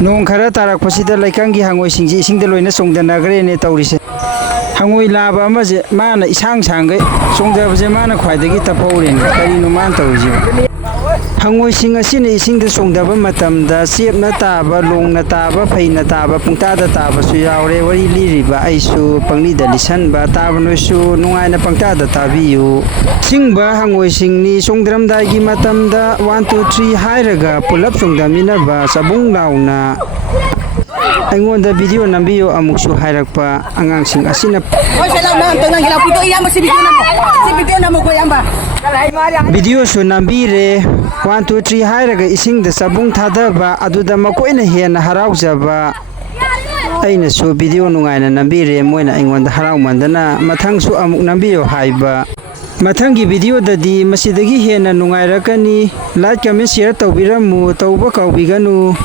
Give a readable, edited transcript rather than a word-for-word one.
ꯅꯣꯡ ꯈꯔ ꯇꯥꯔꯛꯄꯁꯤꯗ ꯂꯩꯀꯪꯒꯤ ꯍꯪꯉꯣꯏꯁꯤꯡꯁꯤ ꯏꯁꯤꯡꯗ ꯂꯣꯏꯅ ꯆꯣꯡꯗꯅꯈ꯭ꯔꯦꯅꯦ ꯇꯧꯔꯤꯁꯦ ꯍꯪꯉꯣꯏ ꯂꯥꯕ ꯑꯃꯁꯦ ꯃꯥꯅ ꯏꯁꯥꯡ ꯁꯥꯡꯒꯩ ꯆꯣꯡꯗꯕꯁꯦ ꯃꯥꯅ ꯈ꯭ꯋꯥꯏꯗꯒꯤ ꯇꯞꯍꯧꯔꯦꯅꯦ ꯀꯔꯤꯅꯣ ꯃꯥꯅ ꯇꯧꯔꯤꯁꯦ ꯍꯪꯉꯣꯏꯁꯤꯡ ꯑꯁꯤꯅ ꯏꯁꯤꯡꯗ ꯆꯣꯡꯗꯕ ꯃꯇꯝꯗ ꯆꯦꯞꯅ ꯇꯥꯕ ꯂꯣꯡꯅ ꯇꯥꯕ ꯐꯩꯅ ꯇꯥꯕ ꯄꯨꯡꯇꯥꯗ ꯇꯥꯕꯁꯨ ꯌꯥꯎꯔꯦ ꯋꯥꯔꯤ ꯂꯤꯔꯤꯕ ꯑꯩꯁꯨ ꯄꯪꯂꯤꯗ ꯂꯤꯁꯟꯕ ꯇꯥꯕ ꯅꯣꯏꯁꯨ ꯅꯨꯡꯉꯥꯏꯅ ꯄꯪꯇꯥꯗ ꯇꯥꯕꯤꯌꯨ ꯑꯁꯤꯡꯕ ꯍꯪꯉꯣꯏꯁꯤꯡꯅꯤ ꯆꯣꯡꯗꯔꯝꯗꯥꯏꯒꯤ ꯃꯇꯝꯗ 1 2 3 ꯍꯥꯏꯔꯒ ꯄꯨꯂꯞ ꯆꯣꯡꯗꯃꯤꯟꯅꯕ ꯆꯕꯨꯡ ꯂꯥꯎꯅ ꯑꯩꯉꯣꯟꯗ ꯚꯤꯗꯤꯑꯣ ꯅꯝꯕꯤꯌꯨ ꯑꯃꯨꯛꯁꯨ ꯍꯥꯏꯔꯛꯄ ꯑꯉꯥꯡꯁꯤꯡ ꯑꯁꯤꯅ ꯚꯤꯗꯤꯑꯣꯁꯨ ꯅꯝꯕꯤꯔꯦ 1 2 3 ꯍꯥꯏꯔꯒ ꯏꯁꯤꯡꯗ ꯆꯕꯨꯡ ꯊꯥꯗꯕ ꯑꯗꯨꯗ ꯃꯈꯣꯏꯅ ꯍꯦꯟꯅ ꯍꯔꯥꯎꯖꯕ ꯑꯩꯅꯁꯨ ꯚꯤꯗꯤꯑꯣ ꯅꯨꯡꯉꯥꯏꯅ ꯅꯝꯕꯤꯔꯦ ꯃꯣꯏꯅ ꯑꯩꯉꯣꯟꯗ ꯍꯔꯥꯎꯃꯟꯗꯅ ꯃꯊꯪꯁꯨ ꯑꯃꯨꯛ ꯅꯝꯕꯤꯌꯨ ꯍꯥꯏꯕ ꯃꯊꯪꯒꯤ ꯚꯤꯗꯤꯑꯣꯗꯗꯤ ꯃꯁꯤꯗꯒꯤ ꯍꯦꯟꯅ ꯅꯨꯡꯉꯥꯏꯔꯛꯀꯅꯤ ꯂꯥꯏꯛ ꯀꯃꯦꯟ ꯁꯤꯌꯔ ꯇꯧꯕꯤꯔꯝꯃꯨ ꯇꯧꯕ ꯀꯥꯎꯕꯤꯒꯅꯨ